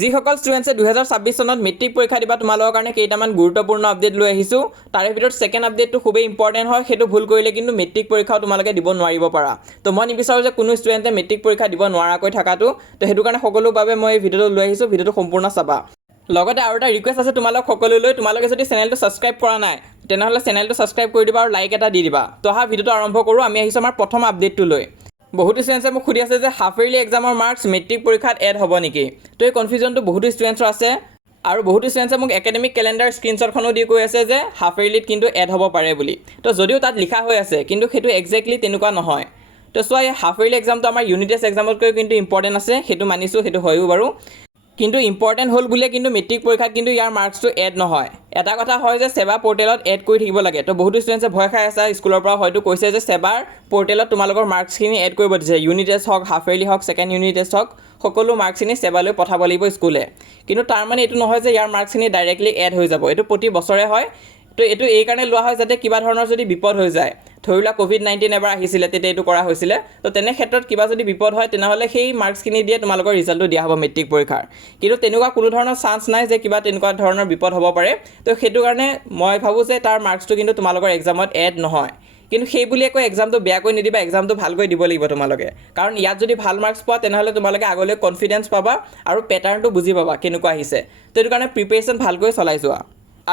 যিসকল ষ্টুডেণ্টছে 2026 চনত মেট্ৰিক পৰীক্ষা দিবা তোমালোকৰ কাৰণে কেইটামান গুৰুত্বপূৰ্ণ আপডেট লৈ আহিছোঁ। তাৰে ভিতৰত ছেকেণ্ড আপডেটটো খুবেই ইম্পৰ্টেণ্ট হয়, সেইটো ভুল কৰিলে কিন্তু মেট্ৰিক পৰীক্ষাও তোমালোকে দিব নোৱাৰিব পাৰা। তো মই নিবিচাৰোঁ যে কোনো ষ্টুডেণ্টে মেট্ৰিক পৰীক্ষা দিব নোৱাৰাকৈ থকাটো। তো সেইটো কাৰণে সকলোৰ বাবে মই এই ভিডিঅ'টো লৈ আহিছোঁ, ভিডিঅ'টো সম্পূৰ্ণ চাবা। লগতে আৰু এটা ৰিকুৱেষ্ট আছে তোমালোক সকলোলৈ, তোমালোকে যদি চেনেলটো ছাবস্ক্ৰাইব কৰা নাই তেনেহ'লে চেনেলটো ছাবস্ক্ৰাইব কৰি দিবা আৰু লাইক এটা দি দিবা। তো অহা ভিডিঅ'টো আৰম্ভ কৰোঁ। আমি আহিছোঁ আমাৰ প্ৰথম আপডেটটো লৈ। বহুতো ষ্টুডেণ্টছে মোক সুধি আছে যে হাফ ইয়াৰলি এক্সামৰ মাৰ্কছ মেট্ৰিক পৰীক্ষাত এড হ'ব নেকি। তো এই কনফিউজনটো বহুতো ষ্টুডেণ্টছৰ আছে আৰু বহুতো ষ্টুডেণ্টছে মোক একাডেমিক কেলেণ্ডাৰ স্ক্ৰীনশ্বটখনো দি কৈ আছে যে হাফ ইয়াৰলিত কিন্তু এড হ'ব পাৰে বুলি। তো যদিও তাত লিখা হৈ আছে কিন্তু সেইটো একজেক্টলি তেনেকুৱা নহয়। তো চোৱা এই হাফ ইয়াৰলি এক্সামটো আমাৰ ইউনিট টেষ্ট এক্সামতকৈ কিন্তু ইম্পৰ্টেণ্ট আছে, সেইটো মানিছোঁ, সেইটো হয়ও বাৰু। কিন্তু ইম্পৰ্টেণ্ট হ'ল বুলিয়ে কিন্তু মেট্ৰিক পৰীক্ষাত কিন্তু ইয়াৰ মাৰ্কছটো এড নহয়। এটা কথা হয় যে সেৱা পৰ্টেলত এড কৰি থাকিব লাগে। তো বহুতো ষ্টুডেণ্টছে ভয় খাই আছে, স্কুলৰ পৰা হয়তো কৈছে যে সেৱাৰ পৰ্টেলত তোমালোকৰ মাৰ্কছখিনি এড কৰিব দিছে। ইউনিট টেষ্ট হওক, হাফ ইয়াৰলি হওক, ছেকেণ্ড ইউনিট টেষ্ট হওক, সকলো মাৰ্কছখিনি সেৱালৈ পঠাব লাগিব স্কুলে। কিন্তু তাৰ মানে এইটো নহয় যে ইয়াৰ মাৰ্কছখিনি ডাইৰেক্টলি এড হৈ যাব, এইটো প্ৰতি বছৰে হয়। তো এইটো এই কাৰণে লোৱা হয় যাতে কিবা ধৰণৰ যদি বিপদ হৈ যায়, ধৰি লোৱা COVID-19 এবাৰ আহিছিলে তেতিয়া এইটো কৰা হৈছিলে। তো তেনে ক্ষেত্ৰত কিবা যদি বিপদ হয় তেনেহ'লে সেই মাৰ্কছখিনি দিয়ে তোমালোকৰ ৰিজাল্টটো দিয়া হ'ব মেট্ৰিক পৰীক্ষাৰ। কিন্তু তেনেকুৱা কোনো ধৰণৰ চান্স নাই যে কিবা তেনেকুৱা ধৰণৰ বিপদ হ'ব পাৰে। তো সেইটো কাৰণে মই ভাবোঁ যে তাৰ মাৰ্কছটো কিন্তু তোমালোকৰ এক্সামত এড নহয়। কিন্তু সেই বুলি একো এক্সামটো বেয়াকৈ নিদিবা, এক্সামটো ভালকৈ দিব লাগিব তোমালোকে। কাৰণ ইয়াত যদি ভাল মাৰ্কছ পোৱা তেনেহ'লে তোমালোকে আগলৈ কনফিডেঞ্চ পাবা আৰু পেটাৰ্ণটো বুজি পাবা কেনেকুৱা আহিছে। তো সেইটো কাৰণে প্ৰিপেৰেশ্যন ভালকৈ চলাই যোৱা।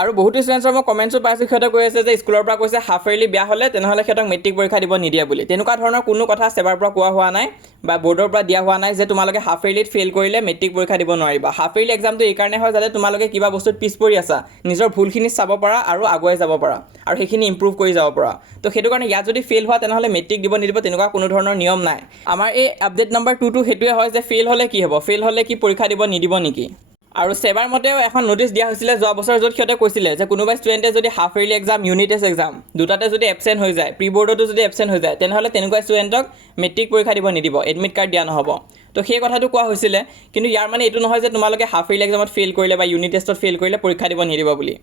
আৰু বহুতো ষ্টুডেণ্টছৰ মই কমেণ্টছত পাইছোঁ, সিহঁতে কৈ আছে যে স্কুলৰ পৰা কৈছে হাফ ইয়াৰলি বেয়া হ'লে তেনেহ'লে সিহঁতক মেট্ৰিক পৰীক্ষা দিব নিদিয়ে বুলি। তেনেকুৱা ধৰণৰ কোনো কথা সেৱাৰ পৰা কোৱা হোৱা নাই বা বৰ্ডৰ পৰা দিয়া হোৱা নাই যে তোমালোকে হাফ ইয়াৰলিত ফেইল কৰিলে মেট্ৰিক পৰীক্ষা দিব নোৱাৰিবা। হাফ ইয়াৰলি এক্সামটো এই কাৰণে হয় যাতে তোমালোকে কিবা বস্তুত পিছ পৰি আছা, নিজৰ ভুলখিনি চাব পাৰা আৰু আগুৱাই যাব পাৰা আৰু সেইখিনি ইম্প্ৰুভ কৰি যাব পাৰা। তো সেইটো কাৰণে ইয়াত যদি ফেইল হোৱা তেনেহ'লে মেট্ৰিক দিব নিদিব, তেনেকুৱা কোনো ধৰণৰ নিয়ম নাই। আমাৰ এই আপডেট নম্বৰ 2টো সেইটোৱে হয় যে ফেইল হ'লে কি হ'ব, ফেইল হ'লে কি পৰীক্ষা দিব নিদিব নেকি। আৰু সেৱাৰ মতেও এখন নটিচ দিয়া হৈছিলে যোৱা বছৰ, য'ত সিহঁতে কৈছিলে যে কোনোবা ষ্টুডেণ্টে যদি half yearly exam, unit test exam দুটাতে যদি এবচেণ্ট হৈ যায়, প্ৰি বৰ্ডতো যদি এবচেণ্ট হৈ যায়, তেনেহ'লে তেনেকুৱা ষ্টুডেণ্টক মেট্ৰিক পৰীক্ষা দিব নিদিব, এডমিট কাৰ্ড দিয়া নহ'ব। তো সেই কথাটো কোৱা হৈছিলে। কিন্তু ইয়াৰ মানে এইটো নহয় যে তোমালোকে হাফ ইয়াৰলি এক্সামত ফেইল কৰিলে বা ইউনিট টেষ্টত ফেইল কৰিলে পৰীক্ষা দিব নিদিব বুলি।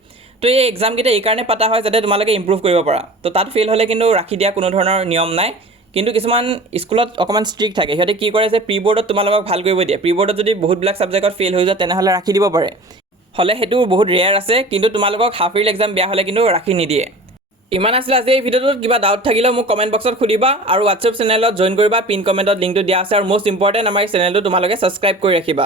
তো এই এক্সামকেইটা এই কাৰণে পতা হয় যাতে তোমালোকে ইম্প্ৰুভ কৰিব পাৰা। তো তাত ফেইল হ'লে কিন্তু ৰাখি দিয়া কোনো ধৰণৰ নিয়ম নাই। কিন্তু কিছুমান স্কুলত অকণমান ষ্ট্ৰিক্ট থাকে, সিহঁতে কি কৰে যে প্ৰি বৰ্ডত তোমালোকক ভাল কৰিব দিয়ে। প্ৰি বৰ্ডত যদি বহুতবিলাক ছাবজেক্টত ফেইল হৈ যায় তেনেহ'লে ৰাখি দিব পাৰে, হ'লে সেইটো বহুত ৰেয়াৰ আছে। কিন্তু তোমালোকক হাফ ইয়াৰলি এক্সাম বেয়া হ'লে কিন্তু ৰাখি নিদিয়ে। ইমান আছিলে আজি এই ভিডিঅ'টোত। কিবা ডাউট থাকিলেও মোক কমেণ্ট বক্সত সুধিবা আৰু হোৱাটছএপ চেনেলত জইন কৰিবা, পিন কমেণ্টত লিংকটো দিয়া আছে। আৰু মষ্ট ইম্পৰ্টেণ্ট আমাৰ এই চেনেলটো তোমালোকে ছাবস্ক্ৰাইব কৰি ৰাখিবা।